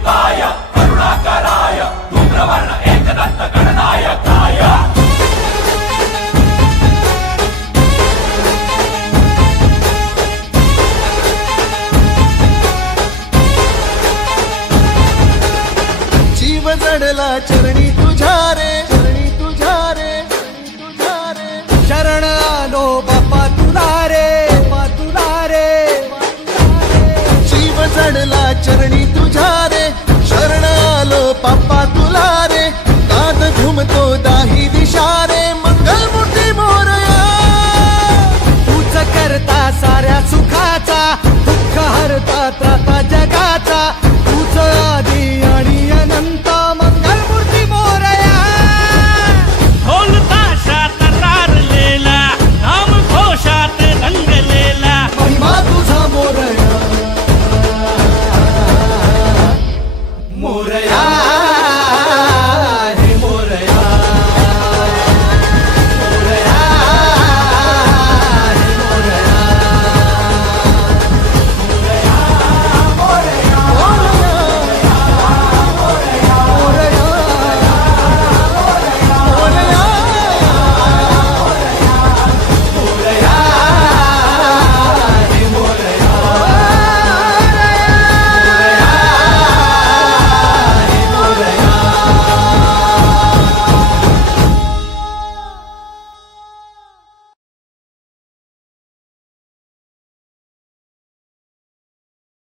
अच्युताय करुणाकराय धूम्रवर्ण एकदंत गणनायकाय। जीव जडला चरणी तुझ्या रे, चरणी तुझ्या रे, तुझ्या रे शरण आलो बाप्पा तुला रे, बाप्पा तुला रे। जीव जडला चरणी तुझ्या रे, शरण आलो बाप्पा तुला रे। नाद घुमतो दाही दिशा रे, मंगलमूर्ती मोरया। तूच करता साऱ्या सुखाचा, दुःख हरता त्राता जगाचा। तूच आदी आणि अनंत, मंगलमूर्ती मोरया। ढोल ताशात तारलेला, नाम घोषात रंगलेला, महिमा तुझा मोरया।